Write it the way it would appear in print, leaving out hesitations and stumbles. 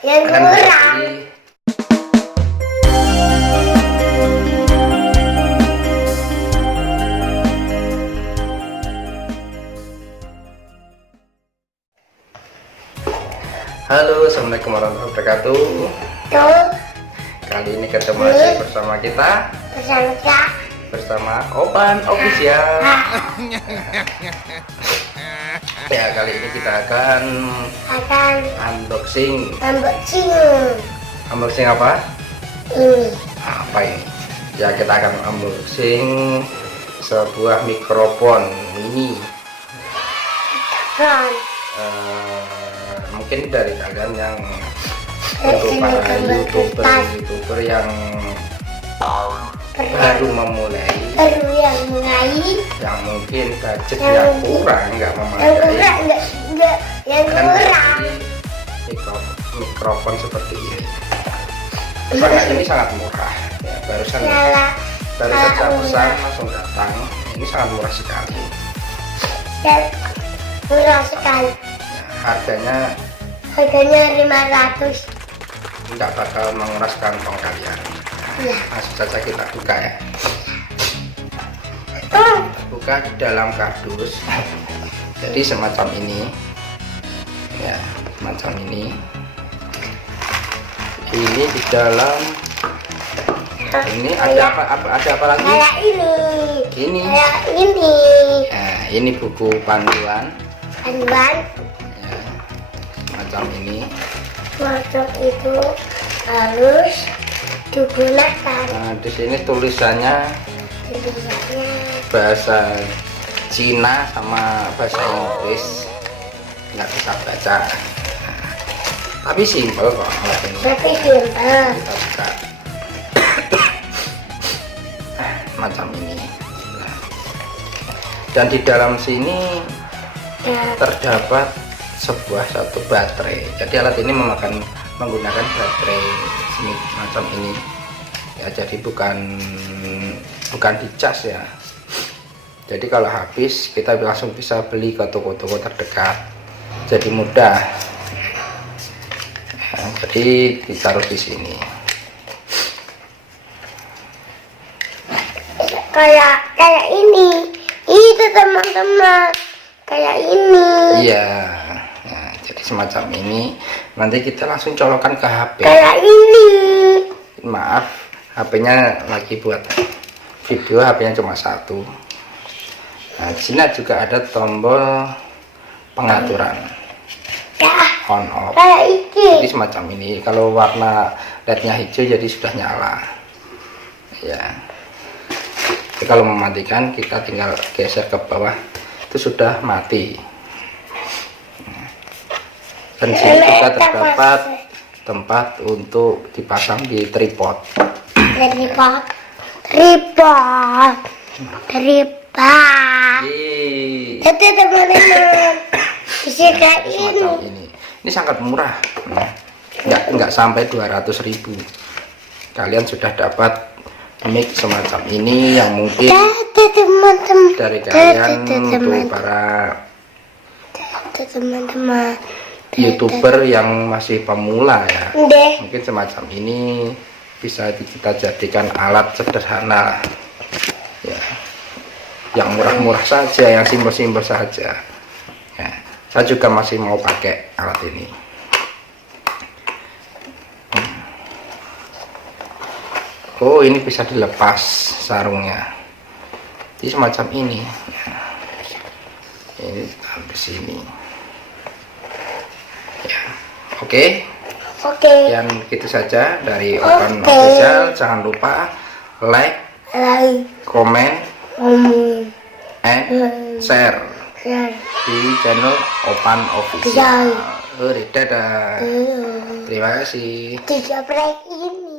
yang kurang. Halo, assalamualaikum warahmatullahi wabarakatuh. Tuh, Kali ini ketemu lagi bersama kita, bersama Opan Official. Ya, kali ini kita akan unboxing. Unboxing apa? Ini Apa ini? Ya, kita akan unboxing sebuah mikrofon mini. kan Mungkin dari kalian yang untuk para youtuber yang baru memulai, yang mungkin budgetnya kurang, nggak memadai, yang kan kurang. mikrofon seperti ini. Karena ini sangat murah. Ya, barusan saja pesan langsung datang. Ini sangat murah sekali. Dan murah sekali. Ya, harganya 500. nggak bakal menguras kantong kalian. Iya. Langsung saja kita buka ya. Oh, Buka di dalam kardus. Jadi semacam ini. Ya, semacam ini. Ini di dalam ini ada apa lagi? kayak ini. Ini. Kayak ini. Nah, ini buku panduan. Panduan Ya, semacam ini. masuk itu harus digunakan. Nah, di sini tulisannya bahasa Cina sama bahasa Inggris, nggak bisa baca. Tapi simpel kok. Tapi simpel. Kita buka. Macam ini. Dan di dalam sini Ya, terdapat satu baterai. Jadi alat ini menggunakan baterai macam ini. Ya, jadi bukan dicas ya. Jadi kalau habis kita langsung bisa beli ke toko-toko terdekat. Jadi mudah. Ya, jadi ditaruh di sini. kayak ini. Itu teman-teman. Kayak ini. Iya. Ya, jadi semacam ini. Nanti kita langsung colokan ke HP. Kayak ini. Maaf, HP-nya lagi buat video, HP-nya cuma satu. Nah, di sini juga ada tombol pengaturan Ya, on off. kayak ini. Jadi semacam ini. Kalau warna LED-nya hijau jadi sudah nyala. Ya. Jadi kalau mematikan kita tinggal geser ke bawah, itu sudah mati. Dan di sini juga terdapat tempat untuk dipasang di tripod. Tripod. Ih, Itu teman-teman. Bisa kayak semacam ini. ini. Ini sangat murah. Nggak sampai 200.000. Kalian sudah dapat mic semacam ini yang mungkin Teman-teman. dari kalian untuk para Teman-teman. youtuber yang masih pemula ya. Deh. Mungkin semacam ini bisa kita jadikan alat sederhana ya, yang murah-murah saja, yang simpel-simpel saja ya. Saya juga masih mau pakai alat ini. Oh, ini bisa dilepas sarungnya. Jadi semacam ini ya. Ini sampai sini ya. Oke. Yang gitu saja dari Opan Official. Jangan lupa like, comment, and share di channel Opan Official. Dadah. Terima kasih. 3 break ini.